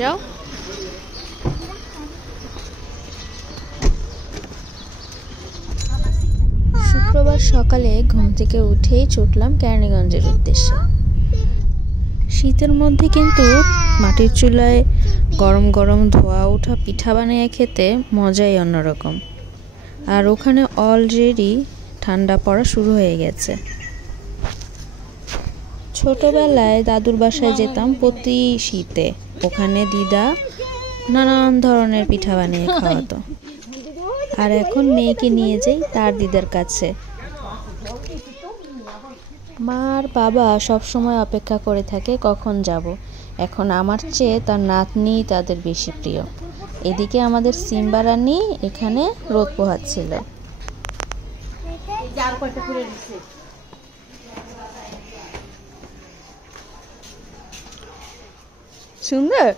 যাও। শুক্রবার সকালে ঘুম থেকে উঠেই ছুটলাম কেরানীগঞ্জের উদ্দেশ্যে। শীতের মধ্যে কিন্তু মাটির চুলায় গরম গরম ধোয়া ওঠা পিঠা বানিয়ে খেতে মজাই অন্যরকম। আর ওখানে অলরেডি ঠান্ডা পড়া শুরু হয়ে গেছে। ছোটবেলায় দাদুর বাসায় যেতাম প্রতি শীতে। ওখানে দিদা নানান ধরনের পিঠা বানিয়ে খাওয়াতো। আর এখন মেয়েকে নিয়ে যাই তার দিদার কাছে। মা আর বাবা সবসময় অপেক্ষা করে থাকে কখন যাব। এখন আমার চেয়ে তার নাতনি তাদের বেশি প্রিয়। এদিকে আমাদের সিম্বা রানী এখানে রোদ পোহাচ্ছিল। সুন্দর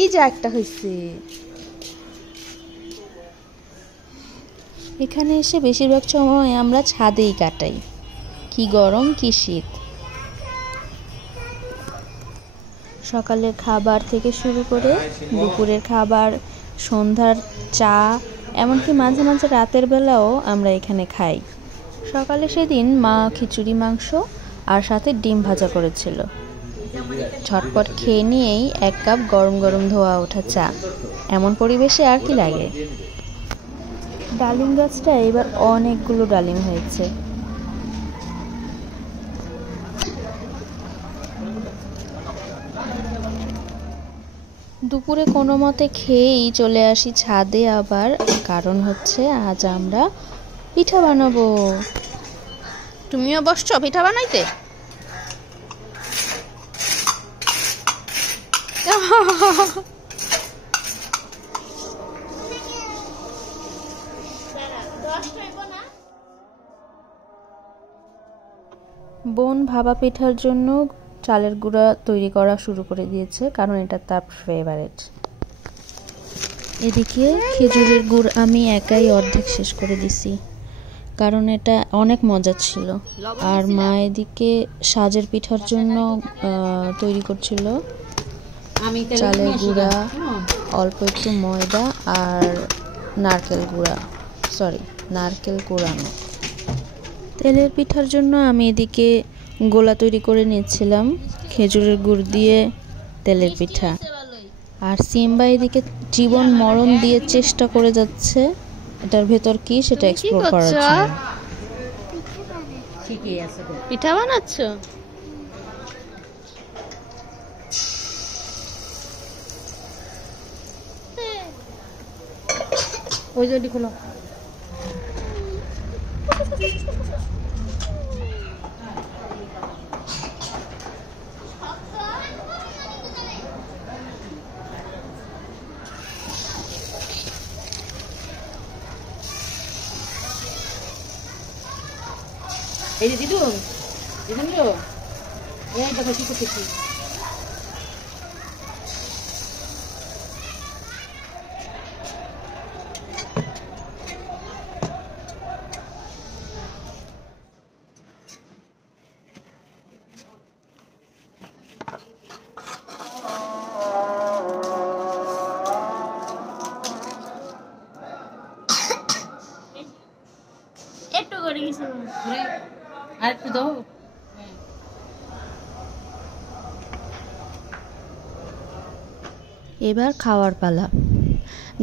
এই যে একটা হয়েছে। এখানে এসে বেশিরভাগ সময় আমরা ছাদেই কাটাই। কি গরম কি শীত। সকালের খাবার থেকে শুরু করে দুপুরের খাবার, সন্ধ্যার চা, এমনকি মাঝে মাঝে রাতের বেলাও আমরা এখানে খাই। সকালে সেদিন মা খিচুড়ি মাংস আর সাথে ডিম ভাজা করেছিল। ঝটপট খেয়ে নিয়েই 1 কাপ গরম গরম ধোয়া ওঠা চা। এমন পরিবেশে আর কি লাগে। ডালিম গাছটা এবার অনেকগুলো ডালিম হয়েছে। দুপুরে কোনো মতে খেয়েই চলে আসি ছাদে আবার। কারণ হচ্ছে আজ আমরা পিঠা বানাবো। তুমিও বসছো পিঠা বানাইতে? বোন ভাপা পিঠার জন্য চালের গুঁড়া তৈরি করা শুরু করে দিয়েছে, কারণ এটা তার ফেভারিট। এদিকে খেজুরের গুড় আমি একাই অর্ধেক শেষ করে দিছি, কারণ এটা অনেক মজা ছিল। আর মা এদিকে সাজের পিঠার জন্য তৈরি করছিল চালের গুঁড়া, অল্প একটু ময়দা আর নারকেল কোড়ানো। তেলের পিঠার জন্য আমি এদিকে গোলা তৈরি করে নিচ্ছিলাম খেজুরের গুড় দিয়ে তেলের পিঠা। আর সিম্বা এদিকে জীবন মরণ দিয়ে চেষ্টা করে যাচ্ছে এটার ভেতর কি সেটা এক্সপ্লোর করার জন্য। পিঠা বানাচ্ছ? ওই জলদি খোলো। এই যে দিদু দেখো এই দেখো কি করতেছি। একটু করে কিছু আর একটু দাও। এবার খাওয়ার পালা।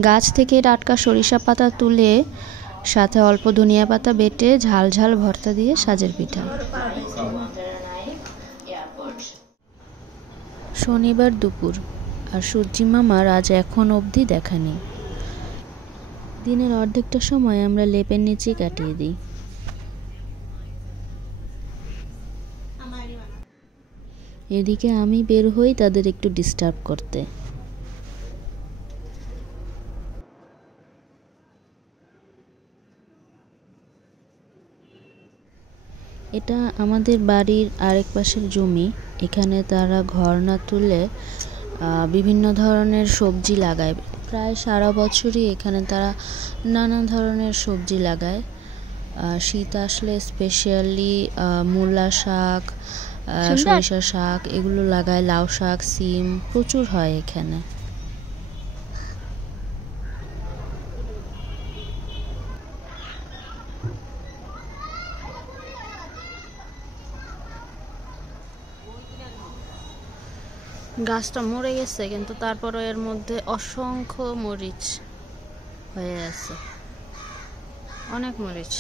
গাছ থেকে টাটকা সরিষা পাতা তুলে সাথে অল্প ধনিয়া পাতা বেটে ঝাল ঝাল ভর্তা দিয়ে সাজের পিঠা। শনিবার দুপুর, আর সূর্যি মামার আজ এখন অবধি দেখা নেই। দিনের অর্ধেকটা সময় আমরা লেপের নিচেই কাটিয়ে দিই। এদিকে আমি বের হই তাদের একটু ডিস্টার্ব করতে। এটা আমাদের বাড়ির আরেক পাশের জমি। এখানে তারা ঘর না তুলে বিভিন্ন ধরনের সবজি লাগায়। প্রায় সারা বছরই এখানে তারা নানা ধরনের সবজি লাগায়। শীত আসলে স্পেশালি মূলা শাক, সরিষা শাক এগুলো লাগায়, লাউ শাক, সিম প্রচুর হয় এখানে। গাছটা মরে গেছে কিন্তু তারপরও এর মধ্যে অসংখ্য মরিচ হয়ে আছে, অনেক মরিচ,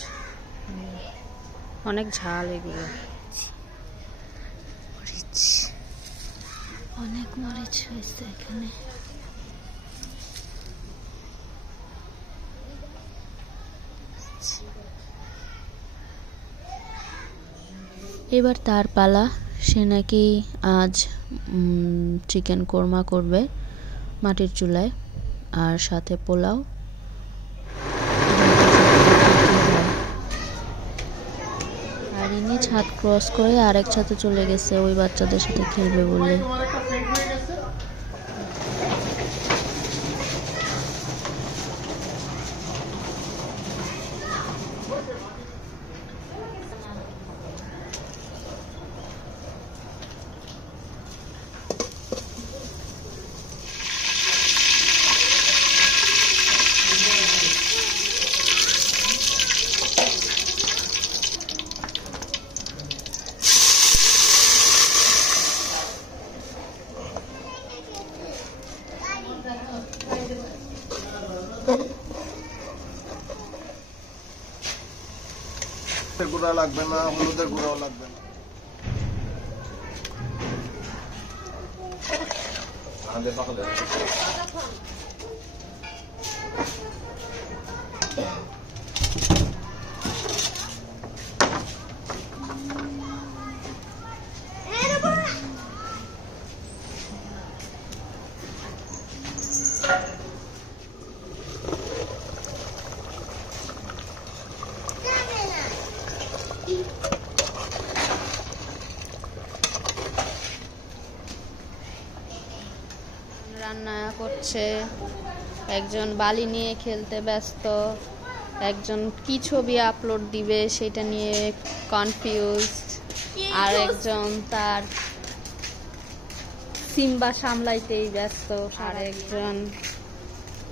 অনেক ঝাল এগুলো, মরিচ, অনেক মরিচ হয়েছে এখানে। এবার তার পালা, সে নাকি আজ চিকেন কোরমা করবে মাটির চুলায়, আর সাথে পোলাও। আর ইনি ছাদ ক্রস করে আরেক ছাদে চলে গেছে ওই বাচ্চাদের সাথে খেলবে বলে। গুঁড়া লাগবে না, হলুদের গুঁড়াও লাগবে না। রান্না করছে, একজন বালি নিয়ে খেলতে ব্যস্ত, একজন কি ছবি আপলোড দিবে সেটা নিয়ে কনফিউজড, আর একজন তার সিম্বা সামলাইতেই ব্যস্ত, আর একজন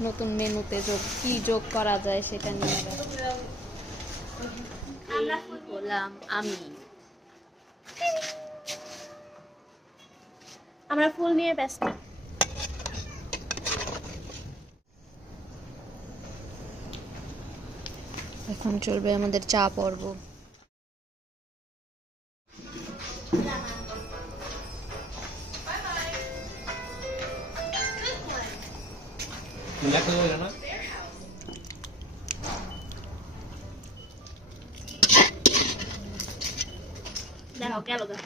নতুন মেনুতে কি যোগ করা যায় সেটা নিয়ে ব্যস্ত। আমরা ফুল নিয়ে ব্যস্ত। এখন চলবে আমাদের চা পর্ব। দেখো গেল গা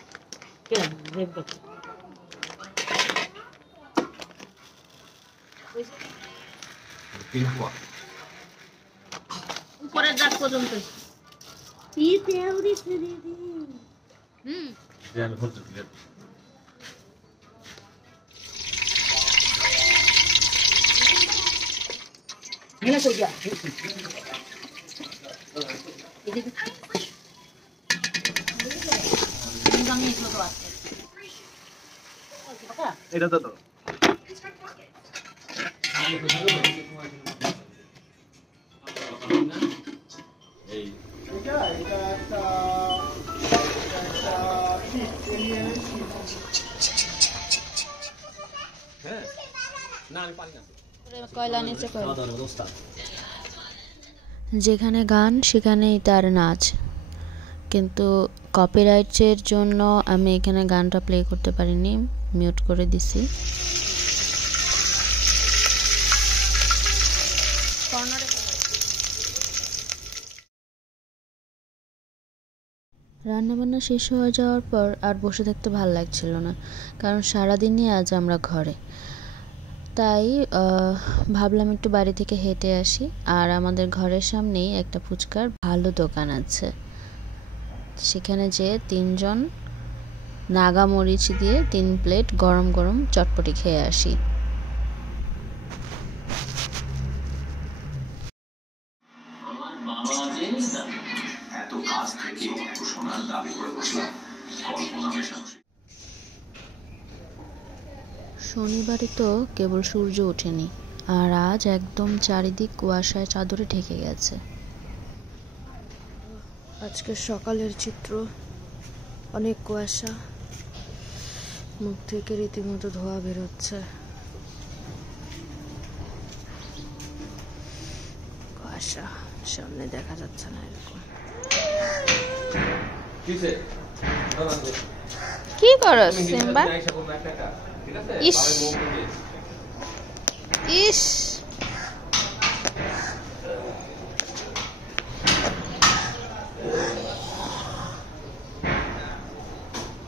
উপরের দাগ পর্যন্ত কি তেল দিছে দিদি। এনে কই যা এটা তো যেখানে গান সেখানেই তার নাচ, কিন্তু কপিরাইটের জন্য আমি এখানে গানটা প্লে করতে পারিনি, মিউট করে দিছি। রান্নাবান্না শেষ হয়ে যাওয়ার পর আর বসে থাকতে ভালো লাগছিল না, কারণ সারাদিনই আজ আমরা ঘরে। তাই ভাবলাম একটু বাড়ি থেকে হেঁটে আসি, আর আমাদের ঘরের সামনেই একটা ফুচকার ভালো দোকান আছে, সেখানে যে 3 জন নাগা মরিচ দিয়ে 3 প্লেট গরম গরম চটপটি খেয়ে আসি। এত কাজ থেকে সোনার দাবি করে বসলাম, শনিবারে তো কেবল সূর্য ওঠেনি, আর আজ একদম চারিদিক কুয়াশায় চাদরে ঢেকে গেছে। আজকের সকালের চিত্র, অনেক কুয়াশা, মুখ থেকে রীতিমতো ধোঁয়া বেরোচ্ছে। কুয়াশা, সামনে দেখা যাচ্ছে না এরকম। কি করো সিম্বা? ইস ইস,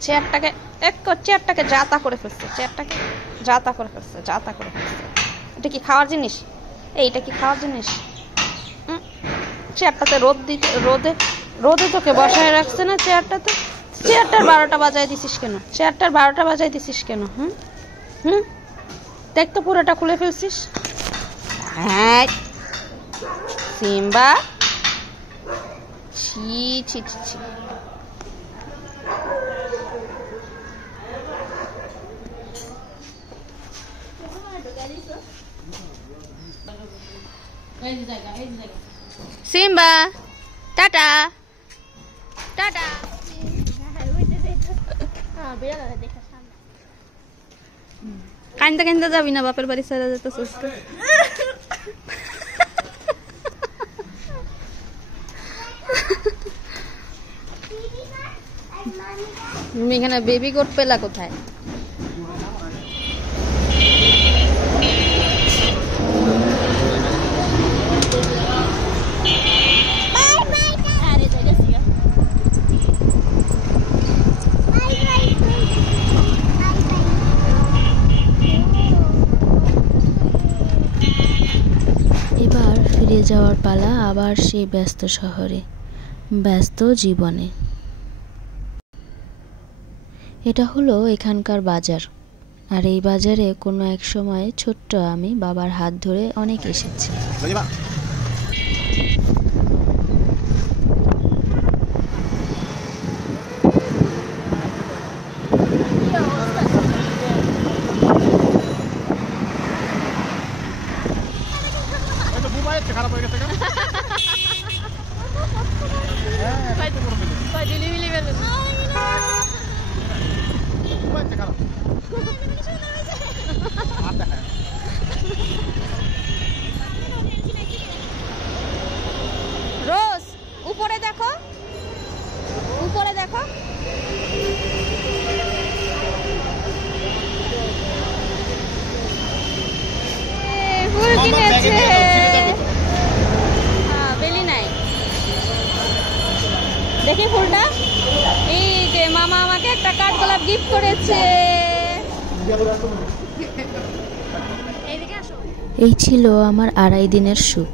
চেয়ারটাকে জাতা করে ফেলছে, এটা কি খাওয়ার জিনিস? এইটা কি খাওয়ার জিনিস? চেয়ারটাতে রোদে তোকে বসায় রাখছে না চেয়ারটাতে? চেয়ারটার 12টা বাজায় দিছিস কেন? হুম, দেখ তো পুরোটা খুলে ফেলছিস। হ্যাঁ সিম্বা, ছি ছি ছি ছি। Simba, tata tata. কান্দা যাবি না, বাপের বাড়ি ছেড়ে যেতেছিস। তুমি এখানে বেবি কোট পেলা কোথায়? এবার ফিরে যাওয়ার পালা আবার সেই ব্যস্ত শহরে, ব্যস্ত জীবনে। এটা হলো এখানকার বাজার, আর এই বাজারে কোনো এক সময় ছোট্ট আমি বাবার হাত ধরে অনেক এসেছি। খারাপ হয়ে গেছে। রোজ উপরে দেখো, ফুল কিনেছে। বেলি নাই, দেখি ফুলটা। এই যে মামা আমাকে একটা কাঠগোলাপ গিফট করেছে। এই ছিল আমার 2.5 দিনের সুখ।